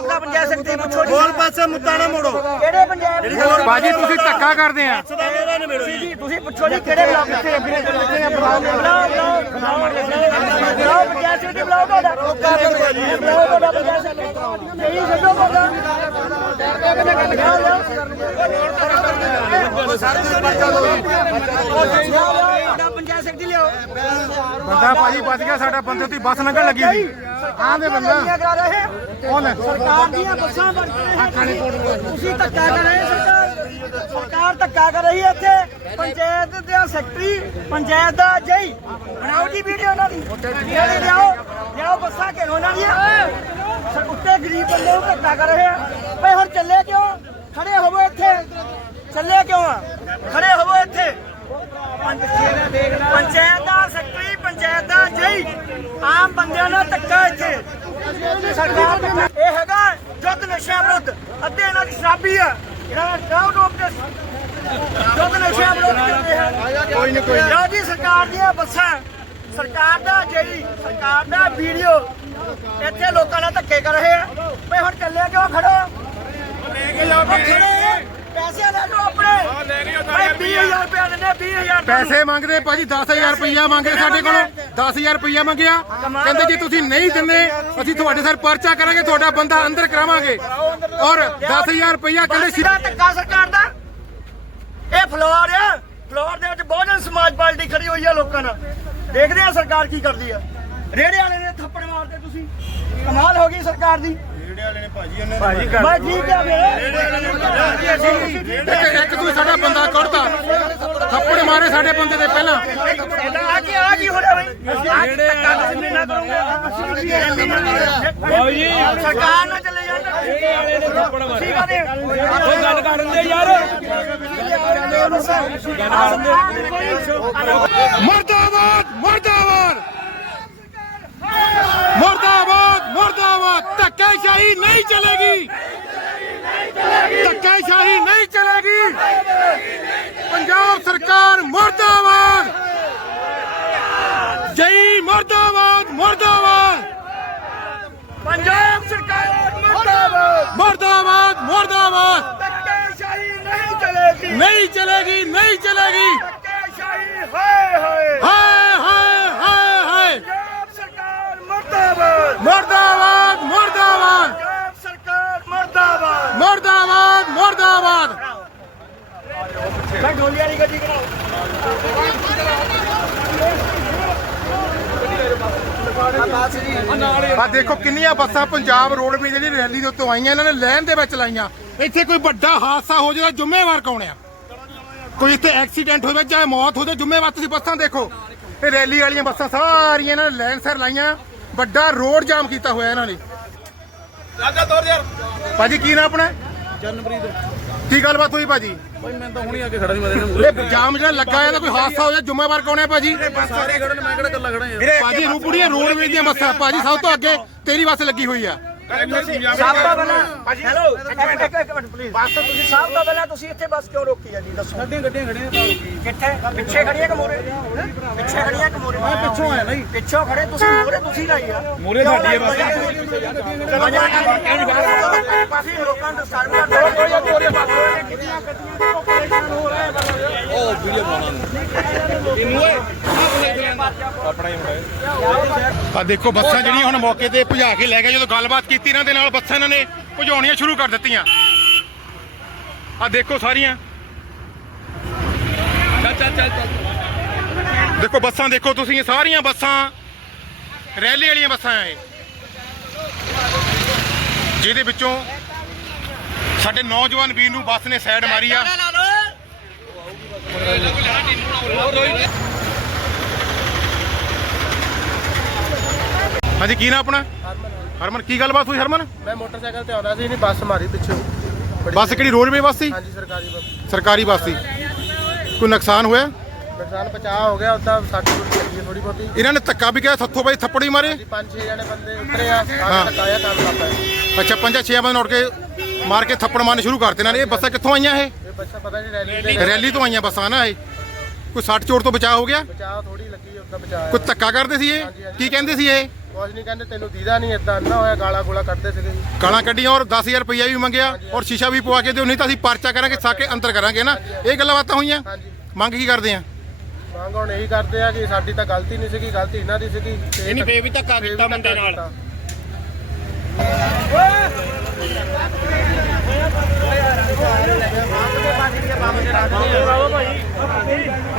Block ਦਾ ਪੰਚਾਇਤ ਸਕੱਤਰੀ ਪੁੱਛੋ ਜੀ ਹੋਰ ਪਾਸੇ ਮੁੱਦਾ ਨਾ ਮੋੜੋ ਕਿਹੜੇ ਬਾਜੀ ਤੁਸੀਂ ਧੱਕਾ ਕਰਦੇ ਆ ਤੁਸੀਂ ਜੀ ਤੁਸੀਂ ਪੁੱਛੋ ਜੀ ਕਿਹੜੇ ਬਲਾਕ ਕਿੱਥੇ ਕਿੱਥੇ ਬਲਾਕ ਬਲਾਕ ਬਲਾਕ ਪੰਚਾਇਤ ਸਕੱਤਰੀ ਬਲਾਕ ਤੁਹਾਡਾ ਬਲਾਕ ਤੁਹਾਡਾ ਪੰਚਾਇਤ ਸਕੱਤਰੀ ਨਹੀਂ ਛੱਡੋ ਬੋਲਦਾ ਤੁਹਾਡਾ ਪੰਚਾਇਤ ਸਕੱਤਰੀ ਲਿਆਓ ਬੰਦਾ ਭਾਜੀ ਬਚ ਗਿਆ ਸਾਡਾ ਬੰਦੇ ਦੀ ਬੱਸ ਲੰਘਣ ਲੱਗੀ ਸੀ ਆਂ ਦੇ ਬੰਦਾ। ਕਰਾ ਰਹੇ ਕੌਣ ਹੈ? ਸਰਕਾਰ ਦੀਆਂ ਬੱਸਾਂ ਵਰਤ ਰਹੇ ਹੈ ਤੁਸੀਂ ਧੱਕਾ ਕਰ ਰਹੇ ਹੋ ਸਰਕਾਰ। ਸਰਕਾਰ ਧੱਕਾ ਕਰ ਰਹੀ ਹੈ ਇੱਥੇ। ਪੰਚਾਇਤ ਦੇ ਸੈਕਟਰੀ ਪੰਚਾਇਤ ਦਾ ਜਈ ਬਣਾਓ ਜੀ ਵੀਡੀਓ ਉਹਨਾਂ ਦੀ। ਜਿਹੜੀ ਲਿਆਓ। ਲਿਆਓ ਬੱਸਾਂ ਘੇਰੋ ਉਹਨਾਂ ਦੀਆਂ। ਉੱਤੇ ਗਰੀਬ ਬੰਦੇ ਨੂੰ ਧੱਕਾ ਕਰ ਰਹੇ ਆ। ਭਈ ਹੁਣ ਚੱਲੇ ਕਿਉਂ? ਖੜੇ ਹੋਵੋ ਇੱਥੇ। ਚੱਲੇ ਕਿਉਂ ਆ? ਖੜੇ ਹੋਵੋ ਇੱਥੇ। ਪੰਚਾਇਤ ਦਾ ਸੈਕਟਰੀ ਪੰਚਾਇਤ ਦਾ ਜਈ ਆਮ ਬੰਦਿਆਂ ਨਾਲ ਧੱਕਾ ਇੱਥੇ ਸਰਕਾਰ ਦਾ ਇਹ ਹੈਗਾ ਜੁੱਧ ਨਸ਼ਿਆਂ ਵਿਰੁੱਧ ਅੱਧੇ ਇਹਨਾਂ ਦੀ ਸ਼ਰਾਬੀ ਆ ਇਹਨਾਂ ਦਾ ਡਰਾਉ ਰੋਪ ਦੇ ਜੁੱਧ ਨਸ਼ਿਆਂ ਵਿਰੁੱਧ ਕੋਈ ਨਹੀਂ ਕੋਈ ਲਓ ਜੀ ਸਰਕਾਰ ਦੀਆਂ ਬੱਸਾਂ। ਸਰਕਾਰ ਦਾ ਸਰਕਾਰ ਦਾ ਵੀਡੀਓ ਇੱਥੇ ਲੋਕਾਂ ਨਾਲ ਧੱਕੇ ਕਰ ਰਹੇ ਆ। ਵੇ ਹੁਣ ਚੱਲੇ ਕਿਉਂ ਖੜੋ? ਪੈਸੇ ਮੰਗਦੇ ਭਾਜੀ 10000 ਰੁਪਈਆ ਮੰਗਦੇ ਸਾਡੇ ਕੋਲੋਂ? 10000 ਰੁਪਈਆ ਮੰਗਿਆ। ਕਹਿੰਦੇ ਜੇ ਤੁਸੀਂ ਨਹੀਂ ਦਿੰਦੇ ਅਸੀਂ ਤੁਹਾਡੇ ਸਰ ਪਰਚਾ ਕਰਾਂਗੇ ਤੁਹਾਡਾ ਬੰਦਾ ਅੰਦਰ ਕਰਾਵਾਂਗੇ। ਔਰ 10000 ਰੁਪਈਆ ਕਹਿੰਦੇ ਸਿੱਧਾ ਧੱਕਾ ਸਰਕਾਰ ਦਾ। ਇਹ ਫਲੋਰ ਫਲੋਰ ਦੇ ਵਿੱਚ ਬਹੁਜਨ ਸਮਾਜ ਪਾਰਟੀ ਖੜੀ ਹੋਈ ਹੈ ਲੋਕਾਂ ਨਾਲ। ਦੇਖਦੇ ਆ ਸਰਕਾਰ ਕੀ ਕਰਦੀ ਆ। ਰੇੜੇ ਵਾਲੇ ਨੇ ਥੱਪੜ ਮਾਰਦੇ ਤੁਸੀਂ। ਕਮਾਲ ਹੋ ਗਈ ਸਰਕਾਰ ਦੀ। ਰੇੜੇ ਵਾਲੇ ਨੇ ਭਾਜੀ ਉਹਨੇ ਭਾਜੀ ਠੀਕ ਆ ਮੇਰੇ ਇੱਕ ਤੁਸੀਂ ਸਾਡਾ ਬੰਦਾ ਕੱਢਤਾ। ਥੱਪੜ ਮਾਰੇ ਸਾਡੇ ਬੰਦੇ ਦੇ ਪਹਿਲਾਂ। ਆ ਕੀ ਆ ਕੀ ਹੋ ਰਿਹਾ ਬਈ ਆ ਕੀ ਧੱਕਾ ਮੇਰੇ ਨਾਲ ਕਰੋਗੇ ਜੀ। ਸਰਕਾਰ ਨਾਲ ਚੱਲੇ ਜਾਂਦੇ ਠੀਕ ਆ ਦੇ ਉਹ ਗੱਲ ਕਰਨ ਦੇ ਯਾਰ। ਮਰਦਾਬਾਦ ਮਰਦਾਬਾਦ। ਮਰਦਾਬਾਦ ਮਰਦਾਬਾਦ। ਧੱਕੇਸ਼ਾਹੀ ਨਹੀਂ ਚਲੇਗੀ। ਧੱਕੇਸ਼ਾਹੀ ਨਹੀਂ ਚਲੇਗੀ ਪੰਜਾਬ ਸਰਕਾਰ ਮਰਦਾਬਾਦ ਜೈ ਮਰਦਾਬਾਦ ਮਰਦਾਬਾਦ ਪੰਜਾਬ ਸਰਕਾਰ ਮੁਰਦਾਬਾਦ। ਮਰਦਾਬਾਦ ਮਰਦਾਬਾਦ। ਧੱਕੇਸ਼ਾਹੀ ਨਹੀਂ ਚਲੇਗੀ। ਨਹੀਂ ਚਲੇਗੀ ਨਹੀਂ ਚਲੇਗੀ। ਧੱਕੇਸ਼ਾਹੀ ਹਾਏ ਹਾਏ। ਹਾਏ ਹਾਏ ਹਾਏ ਹਾਏ। ਪੰਜਾਬ ਸਰਕਾਰ ਮੁਰਦਾਬਾਦ। ਮਰਦਾਬਾਦ ਮਰਦਾਬਾਦ। ਪੰਜਾਬ ਸਰਕਾਰ ਮੁਰਦਾਬਾਦ। ਮਰਦਾਬਾਦ ਮਰਦਾਬਾਦ। ਮੈਂ ਢੋਲੀ ਵਾਲੀ ਗੱਡੀ ਕਰਾਓ ਆ ਦੇਖੋ ਕਿੰਨੀਆਂ ਬੱਸਾਂ ਪੰਜਾਬ ਰੋਡਵੇਜ਼ ਜਿਹੜੀ ਰੈਲੀ ਦੇ ਉੱਤੋਂ ਆਈਆਂ ਇਹਨਾਂ ਨੇ ਲਾਈਨ ਦੇ ਵਿੱਚ ਲਾਈਆਂ। ਇੱਥੇ ਕੋਈ ਵੱਡਾ ਹਾਦਸਾ ਹੋ ਜਾਏਗਾ ਜ਼ਿੰਮੇਵਾਰ ਕੌਣ ਆ? ਕੋਈ ਇੱਥੇ ਐਕਸੀਡੈਂਟ ਹੋ ਜਾਵੇ ਚਾਹੇ ਮੌਤ ਹੋ ਜਾਵੇ ਜ਼ਿੰਮੇਵਾਰ ਤੁਸੀਂ ਬੱਸਾਂ ਦੇਖੋ। ਇਹ ਰੈਲੀ ਵਾਲੀਆਂ ਬੱਸਾਂ ਸਾਰੀਆਂ ਇਹਨਾਂ ਨੇ ਲਾਈਨ ਸਿਰ ਲਾਈਆਂ ਵੱਡਾ ਰੋਡ ਜਾਮ ਕੀਤਾ ਹੋਇਆ ਇਹਨਾਂ ਨੇ। ਰਾਜਾ ਤੋਰ ਯਾਰ। ਭਾਜੀ ਕੀ ਨਾਮ ਆਪਣਾ? ਜਨਪ੍ਰੀਤ ਕੀ ਗੱਲਬਾਤ ਹੋਈ ਭਾਜੀ? ਭਾਈ ਮੈਂ ਤਾਂ ਹੁਣੀ ਆ ਕੇ ਖੜਾ ਸੀ ਮੈਂ ਇਹ ਜਾਮ ਜਿਹੜਾ ਲੱਗਾ ਹੈ ਤਾਂ ਕੋਈ ਹਾਦਸਾ ਹੋ ਜਾਏ ਜ਼ਿੰਮੇਵਾਰ ਕੌਣ ਹੈ ਭਾਜੀ? ਸਾਰੇ ਖੜੇ ਨੇ ਮੈਂ ਕਿਹੜਾ ਕੱਲਾ ਖੜਾ ਯਾਰ ਭਾਜੀ ਰੂਪੜੀਆਂ ਰੋਡਵੇਜ਼ ਦੀਆਂ ਬੱਸਾਂ ਭਾਜੀ ਸਭ ਤੋਂ ਅੱਗੇ ਤੇਰੀ ਬੱਸ ਲੱਗੀ ਹੋਈ ਆ। ਸਭ ਤੋਂ ਪਹਿਲਾਂ ਹੈਲੋ ਇੱਕ ਇੱਕ ਮਿੰਟ ਪਲੀਜ਼ ਬੱਸ ਤੁਸੀਂ ਸਭ ਤੋਂ ਪਹਿਲਾਂ ਤੁਸੀਂ ਇੱਥੇ ਬੱਸ ਕਿਉਂ ਰੋਕੀ ਆ ਜੀ ਦੱਸੋ ਗੱਡੀਆਂ ਗੱਡੀਆਂ ਖੜੀਆਂ ਤਾਂ ਰੁਕੀ ਕਿੱਥੇ ਪਿੱਛੇ ਖੜੀਆਂ ਕਿ ਮੋਰੇ ਪਿੱਛੇ ਖੜੀਆਂ ਕਿ ਮੋਰੇ ਮੈਂ ਪਿੱਛੋਂ ਆਇਆ ਨਾ ਪਿੱਛੋਂ ਖੜੇ ਤੁਸੀਂ ਮੋਰੇ ਤੁਸੀਂ ਲਾਈ ਆ ਮੂਹਰੇ ਸਾਡੀ ਹੈ ਬੱਸ। ਕਾਫੀ ਲੋਕਾਂ ਨੂੰ ਡਿਸਟਰਬ ਕਰਦੇ ਹੋ ਕੋਈ ਮੋਰੇ ਬੱਸ ਉਹ ਵੀਡੀਓ ਬਣਾਉਣਾ। ਇਹਨੂੰ ਓਏ ਆਪਣਾ ਹੀ ਹੁੰਦਾ ਆ ਦੇਖੋ ਬੱਸਾਂ ਜਿਹੜੀਆਂ ਹੁਣ ਮੌਕੇ ਤੇ ਭਜਾ ਕੇ ਲੈ ਗਏ, ਜਦੋਂ ਗੱਲਬਾਤ ਕੀਤੀ ਇਹਨਾਂ ਦੇ ਨਾਲ, ਬੱਸਾਂ ਇਹਨਾਂ ਨੇ ਭਜਾਉਣੀਆਂ ਸ਼ੁਰੂ ਕਰ ਦਿੱਤੀਆਂ। ਆ ਦੇਖੋ ਸਾਰੀਆਂ। ਚੱਲ ਚੱਲ ਚੱਲ ਦੇਖੋ ਬੱਸਾਂ, ਦੇਖੋ ਤੁਸੀਂ ਸਾਰੀਆਂ ਬੱਸਾਂ, ਰੈਲੀ ਵਾਲੀਆਂ ਬੱਸਾਂ ਆ ਇਹ। ਜਿਹਦੇ ਵਿੱਚੋਂ ਸਾਡੇ ਨੌਜਵਾਨ ਵੀਰ ਨੂੰ ਬੱਸ ਨੇ ਸਾਈਡ ਮਾਰੀ ਆ। ਹਾਂਜੀ ਕੀ ਨਾ ਆਪਣਾ? ਹਰਮਨ। ਕੀ ਗੱਲਬਾਤ ਹੋਈ ਹਰਮਨ? ਮੈਂ ਮੋਟਰਸਾਈਕਲ ਤੇ ਆਉਂਦਾ ਸੀ ਨਹੀਂ ਬੱਸ ਮਾਰੀ ਪਿੱਛੋਂ। ਬੱਸ ਕਿਹੜੀ ਰੋਡਵੇ ਬੱਸ ਸੀ? ਹਾਂਜੀ ਸਰਕਾਰੀ ਬੱਸ। ਸਰਕਾਰੀ ਬੱਸ ਸੀ। ਕੋਈ ਨੁਕਸਾਨ ਹੋਇਆ? ਨੁਕਸਾਨ ਬਚਾਅ ਹੋ ਗਿਆ ਉਦਾਂ ਸੱਟ ਲੱਗੀ ਥੋੜੀ ਬਹੁਤੀ। ਇਹਨਾਂ ਨੇ ਧੱਕਾ ਵੀ ਕਿਹਾ ਥੱਥੋ ਬਾਈ ਥੱਪੜ ਮਾਰੇ? ਪੰਜ ਛੇ ਜਣੇ ਬੰਦੇ ਉਤਰੇ ਆ ਹਾਂ। ਆਗੇ ਲਗਾਇਆ ਕੰਮ ਲੱਗਾ ਅੱਛਾ ਪੰਜਾਂ ਛੇ ਬੰਦੇ ਉੱਠ ਕੇ ਮਾਰ ਕੇ ਥੱਪੜ ਮਾਰਨੇ ਸ਼ੁਰੂ ਕਰਤੇ ਇਹਨਾਂ ਨੇ। ਇਹ ਬੱਸਾਂ ਕਿੱਥੋਂ ਆਈਆਂ ਇਹ? ਇਹ ਬੱਚਾ ਪਤਾ ਨਹੀਂ ਰੈਲੀ ਰੈਲੀ ਤੋਂ ਆਈਆਂ ਬੱਸਾਂ ਨਾ ਇਹ। ਕੋਈ ਸੱਟ ਚੋਟ ਤੋਂ ਬਚਾਅ ਹੋ ਗਿਆ? ਬਚਾਅ ਥੋੜੀ ਲੱਗੀ ਉਦਾਂ ਬਚਾਅ ਕੋਈ ਧੱਕਾ ਕਰਦੇ ਸੀ ਇਹ? ਕੀ ਕਹਿੰਦੇ ਸੀ ਇਹ? ਕੁਝ ਨਹੀਂ ਕਹਿੰਦੇ ਤੈਨੂੰ ਦੀਦਾ ਨਹੀਂ ਇਦਾਂ ਨਾ ਹੋਇਆ ਗਾਲਾਂ ਗੋਲਾ ਕੱਢਦੇ ਸੀਗੇ ਜੀ। ਗਾਲਾਂ ਕੱਢੀਆਂ ਔਰ 10000 ਰੁਪਈਆ ਵੀ ਮੰਗਿਆ ਔਰ ਸ਼ੀਸ਼ਾ ਵੀ ਪਵਾ ਕੇ ਦਿਓ ਨਹੀਂ ਤਾਂ ਅਸੀਂ ਪਰਚਾ ਕਰਾਂਗੇ ਸਾਕੇ ਅੰਦਰ ਕਰਾਂਗੇ ਨਾ। ਇਹ ਗੱਲਾਂ ਬਾਤਾਂ ਹੋਈਆਂ? ਹਾਂਜੀ। ਮੰਗ ਕੀ ਕਰਦੇ ਆ? ਮੰਗ ਹੁਣ ਇਹੀ ਕਰਦੇ ਆ ਕਿ ਸਾਡੀ ਤਾਂ ਗਲਤੀ ਨਹੀਂ ਸੀਗੀ ਗਲਤੀ ਇਹਨਾਂ ਦੀ ਸੀਗੀ। ਇਹ ਨਹੀਂ ਫੇ ਵੀ ਧੱਕਾ ਕੀਤਾ ਬੰਦੇ ਨਾਲ।